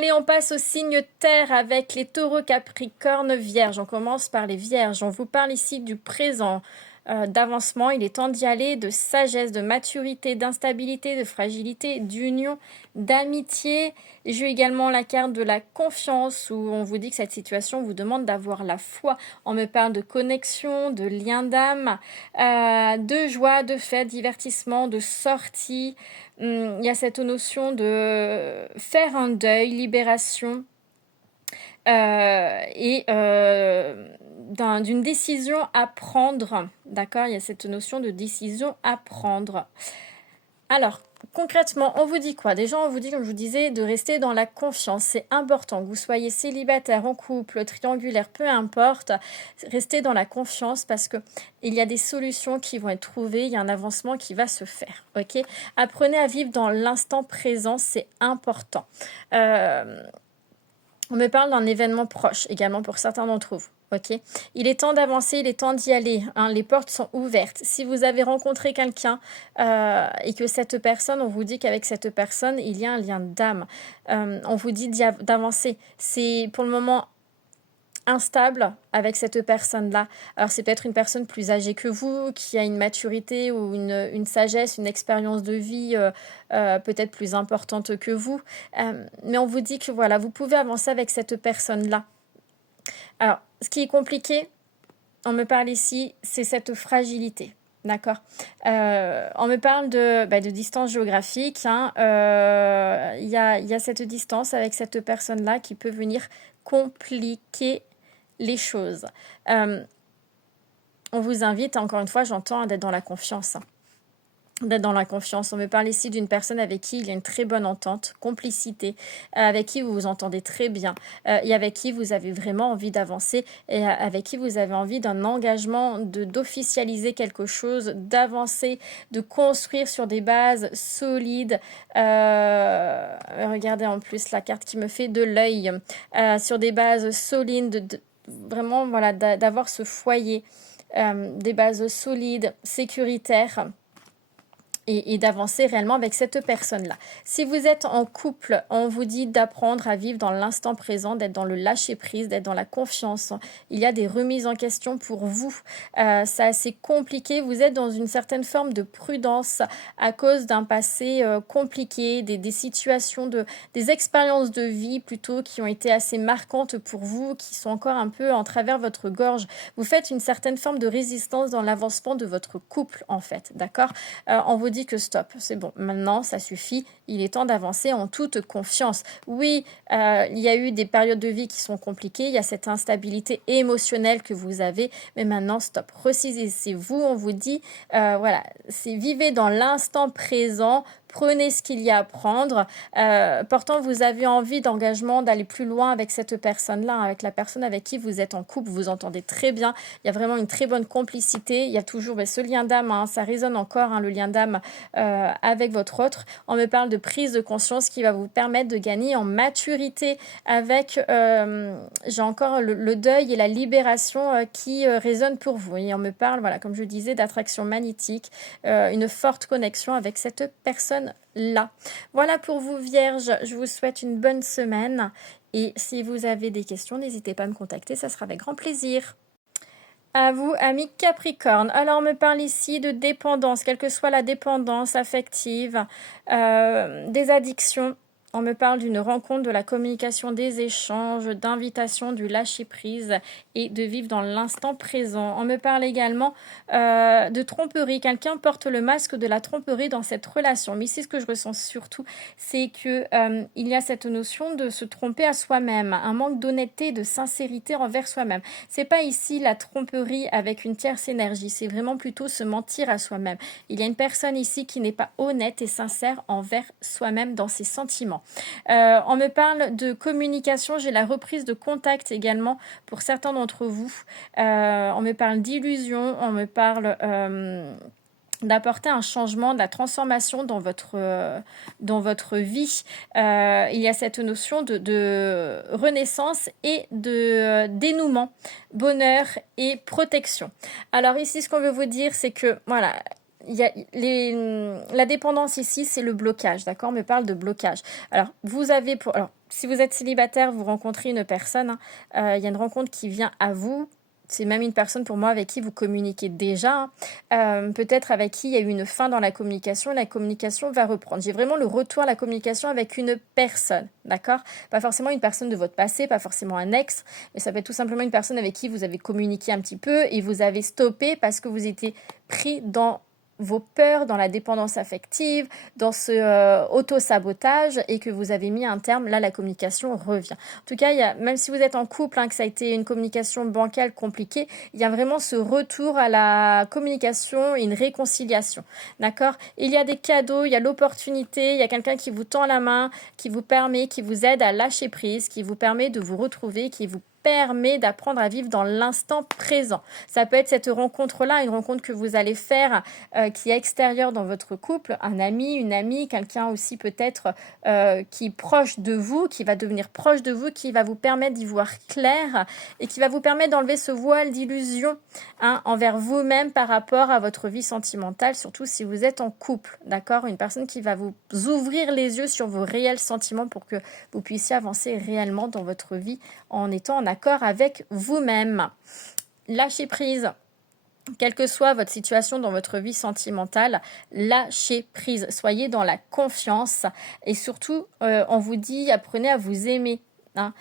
Allez, on passe au signe terre avec les taureaux, capricornes, vierges. On commence par les vierges. On vous parle ici du présent, d'avancement. Il est temps d'y aller, de sagesse, de maturité, d'instabilité, de fragilité, d'union, d'amitié. J'ai également la carte de la confiance où on vous dit que cette situation vous demande d'avoir la foi. On me parle de connexion, de lien d'âme, de joie, de fête, divertissement, de sortie. Il y a cette notion de faire un deuil, libération et d'une décision à prendre. D'accord? Il y a cette notion de décision à prendre. Alors, concrètement, on vous dit quoi? Déjà, on vous dit, comme je vous disais, de rester dans la confiance. C'est important que vous soyez célibataire, en couple, triangulaire, peu importe. Restez dans la confiance parce que il y a des solutions qui vont être trouvées. Il y a un avancement qui va se faire. Ok? Apprenez à vivre dans l'instant présent. C'est important. On me parle d'un événement proche également pour certains d'entre vous. Ok, il est temps d'avancer, il est temps d'y aller. Hein, les portes sont ouvertes. Si vous avez rencontré quelqu'un et que cette personne, on vous dit qu'avec cette personne, il y a un lien d'âme. On vous dit d'avancer. C'est pour le moment instable avec cette personne-là. Alors c'est peut-être une personne plus âgée que vous, qui a une maturité ou une sagesse, une expérience de vie peut-être plus importante que vous. Mais on vous dit que voilà, vous pouvez avancer avec cette personne-là. Alors, ce qui est compliqué, on me parle ici, c'est cette fragilité. D'accord. On me parle de distance géographique. Hein. Il y a cette distance avec cette personne-là qui peut venir compliquer les choses. On vous invite, encore une fois, j'entends, d'être dans la confiance. D'être dans la confiance. On me parle ici d'une personne avec qui il y a une très bonne entente, complicité, avec qui vous vous entendez très bien, et avec qui vous avez vraiment envie d'avancer, et avec qui vous avez envie d'un engagement, d'officialiser quelque chose, d'avancer, de construire sur des bases solides. Regardez en plus la carte qui me fait de l'œil, sur des bases solides, vraiment voilà, d'avoir ce foyer, des bases solides, sécuritaires. Et d'avancer réellement avec cette personne-là. Si vous êtes en couple, on vous dit d'apprendre à vivre dans l'instant présent, d'être dans le lâcher-prise, d'être dans la confiance. Il y a des remises en question pour vous. C'est assez compliqué. Vous êtes dans une certaine forme de prudence à cause d'un passé compliqué, des situations, des expériences de vie plutôt qui ont été assez marquantes pour vous, qui sont encore un peu en travers votre gorge. Vous faites une certaine forme de résistance dans l'avancement de votre couple, en fait. D'accord? On vous dit que stop, c'est bon, maintenant ça suffit, il est temps d'avancer en toute confiance. Oui, il y a eu des périodes de vie qui sont compliquées, il y a cette instabilité émotionnelle que vous avez, mais maintenant stop, ressaisissez-vous, on vous dit, voilà, c'est vivez dans l'instant présent, prenez ce qu'il y a à prendre. Pourtant, vous avez envie d'engagement, d'aller plus loin avec cette personne-là, avec la personne avec qui vous êtes en couple, vous vous entendez très bien. Il y a vraiment une très bonne complicité. Il y a toujours ce lien d'âme, hein, ça résonne encore, hein, le lien d'âme avec votre autre. On me parle de prise de conscience qui va vous permettre de gagner en maturité avec, j'ai encore le deuil et la libération qui résonnent pour vous. Et on me parle, voilà, comme je disais, d'attraction magnétique, une forte connexion avec cette personne là. Voilà pour vous vierges, je vous souhaite une bonne semaine et si vous avez des questions, n'hésitez pas à me contacter, ça sera avec grand plaisir. À vous, amis Capricorne. Alors, on me parle ici de dépendance, quelle que soit la dépendance affective, des addictions. On me parle d'une rencontre, de la communication, des échanges, d'invitation, du lâcher-prise et de vivre dans l'instant présent. On me parle également de tromperie. Quelqu'un porte le masque de la tromperie dans cette relation. Mais ici, ce que je ressens surtout, c'est que il y a cette notion de se tromper à soi-même, un manque d'honnêteté, de sincérité envers soi-même. C'est pas ici la tromperie avec une tierce énergie, c'est vraiment plutôt se mentir à soi-même. Il y a une personne ici qui n'est pas honnête et sincère envers soi-même dans ses sentiments. On me parle de communication, j'ai la reprise de contact également pour certains d'entre vous. On me parle d'illusion, on me parle d'apporter un changement, de la transformation dans votre vie. Il y a cette notion de renaissance et de dénouement, bonheur et protection. Alors ici, ce qu'on veut vous dire, c'est que voilà, la dépendance ici, c'est le blocage, d'accord? On me parle de blocage. Alors, alors, si vous êtes célibataire, vous rencontrez une personne, hein, il y a une rencontre qui vient à vous. C'est même une personne pour moi avec qui vous communiquez déjà, hein. Peut-être avec qui il y a eu une fin dans la communication va reprendre. J'ai vraiment le retour à la communication avec une personne, d'accord? Pas forcément une personne de votre passé, pas forcément un ex, mais ça peut être tout simplement une personne avec qui vous avez communiqué un petit peu et vous avez stoppé parce que vous étiez pris dans vos peurs, dans la dépendance affective, dans ce auto-sabotage et que vous avez mis un terme, là la communication revient. En tout cas, même si vous êtes en couple, hein, que ça a été une communication bancale compliquée, il y a vraiment ce retour à la communication et une réconciliation. D'accord? Il y a des cadeaux, il y a l'opportunité, il y a quelqu'un qui vous tend la main, qui vous aide à lâcher prise, qui vous permet de vous retrouver, qui vous permet d'apprendre à vivre dans l'instant présent. Ça peut être cette rencontre-là, une rencontre que vous allez faire qui est extérieure dans votre couple, un ami, une amie, quelqu'un aussi peut-être qui est proche de vous, qui va devenir proche de vous, qui va vous permettre d'y voir clair et qui va vous permettre d'enlever ce voile d'illusion, hein, envers vous-même par rapport à votre vie sentimentale, surtout si vous êtes en couple, d'accord? Une personne qui va vous ouvrir les yeux sur vos réels sentiments pour que vous puissiez avancer réellement dans votre vie en étant en accord avec vous-même. Lâchez prise. Quelle que soit votre situation dans votre vie sentimentale, lâchez prise. Soyez dans la confiance et surtout, on vous dit, apprenez à vous aimer, hein.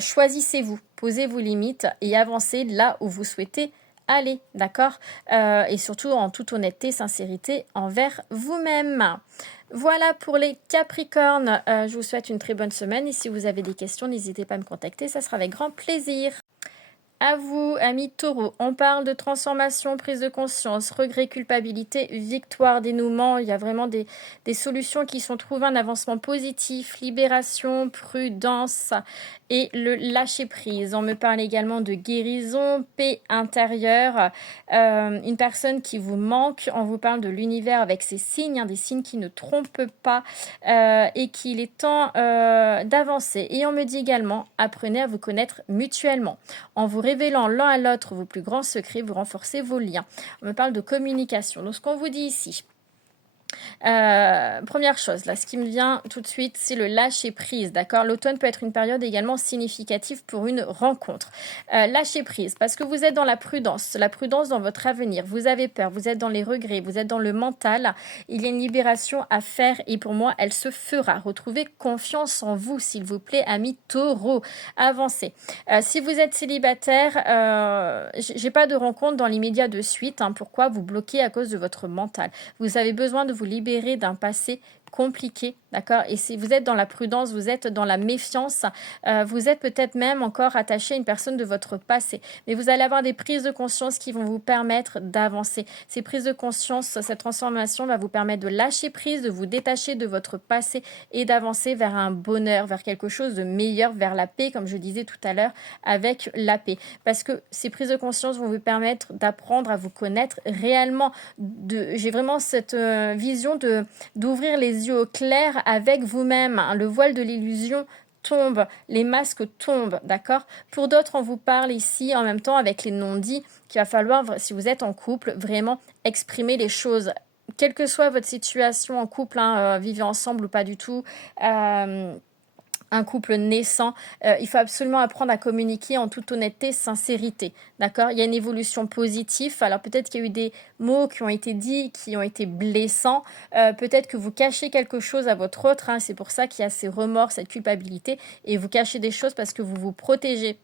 Choisissez-vous, posez vos limites et avancez là où vous souhaitez aller, d'accord? Et surtout en toute honnêteté, sincérité envers vous-même. Voilà pour les Capricornes. Je vous souhaite une très bonne semaine et si vous avez des questions, n'hésitez pas à me contacter, ça sera avec grand plaisir. À vous, amis taureaux, on parle de transformation, prise de conscience, regret, culpabilité, victoire, dénouement. Il y a vraiment des solutions qui sont trouvées, un avancement positif, libération, prudence et le lâcher-prise. On me parle également de guérison, paix intérieure, une personne qui vous manque. On vous parle de l'univers avec ses signes, hein, des signes qui ne trompent pas et qu'il est temps d'avancer. Et on me dit également, apprenez à vous connaître mutuellement. En vous révélant l'un à l'autre vos plus grands secrets, vous renforcez vos liens. On me parle de communication. Donc, ce qu'on vous dit ici, première chose, là, ce qui me vient tout de suite, c'est le lâcher prise, d'accord? L'automne peut être une période également significative pour une rencontre. Lâcher prise, parce que vous êtes dans la prudence dans votre avenir, vous avez peur, vous êtes dans les regrets, vous êtes dans le mental, il y a une libération à faire et pour moi, elle se fera. Retrouvez confiance en vous, s'il vous plaît, amis taureaux, avancez. Si vous êtes célibataire, j'ai pas de rencontre dans l'immédiat de suite, hein. Pourquoi? Vous bloquez à cause de votre mental. Vous avez besoin de vous libérer d'un passé compliqué, d'accord? Et si vous êtes dans la prudence, vous êtes dans la méfiance, vous êtes peut-être même encore attaché à une personne de votre passé. Mais vous allez avoir des prises de conscience qui vont vous permettre d'avancer. Ces prises de conscience, cette transformation va vous permettre de lâcher prise, de vous détacher de votre passé et d'avancer vers un bonheur, vers quelque chose de meilleur, vers la paix, comme je disais tout à l'heure, avec la paix. Parce que ces prises de conscience vont vous permettre d'apprendre à vous connaître réellement. J'ai vraiment cette vision d'ouvrir les yeux au clair avec vous-même, hein. Le voile de l'illusion tombe, les masques tombent, d'accord? Pour d'autres, on vous parle ici en même temps avec les non-dits qu'il va falloir, si vous êtes en couple, vraiment exprimer les choses. Quelle que soit votre situation en couple, hein, vivez ensemble ou pas du tout, un couple naissant, il faut absolument apprendre à communiquer en toute honnêteté, sincérité, d'accord? Il y a une évolution positive, alors peut-être qu'il y a eu des mots qui ont été dits, qui ont été blessants, peut-être que vous cachez quelque chose à votre autre, hein, c'est pour ça qu'il y a ces remords, cette culpabilité, et vous cachez des choses parce que vous vous protégez.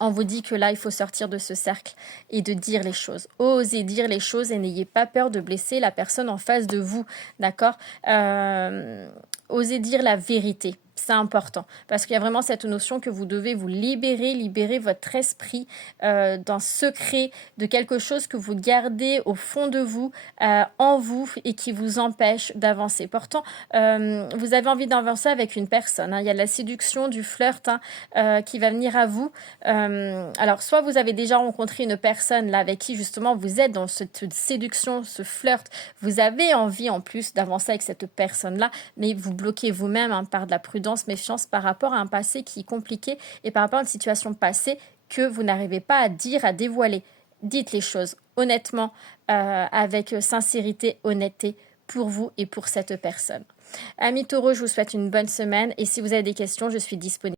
On vous dit que là, il faut sortir de ce cercle et de dire les choses. Osez dire les choses et n'ayez pas peur de blesser la personne en face de vous, d'accord? Osez dire la vérité. C'est important parce qu'il y a vraiment cette notion que vous devez vous libérer votre esprit d'un secret, de quelque chose que vous gardez au fond de vous, en vous et qui vous empêche d'avancer. Pourtant, vous avez envie d'avancer avec une personne, hein. Il y a de la séduction, du flirt, hein, qui va venir à vous. Alors, soit vous avez déjà rencontré une personne là avec qui justement vous êtes dans cette séduction, ce flirt, vous avez envie en plus d'avancer avec cette personne-là, mais vous bloquez vous-même, hein, par de la prudence, méfiance par rapport à un passé qui est compliqué et par rapport à une situation passée que vous n'arrivez pas à dire, à dévoiler. Dites les choses. honnêtement, avec sincérité, honnêteté pour vous et pour cette personne. Amis taureaux, je vous souhaite une bonne semaine et si vous avez des questions, je suis disponible.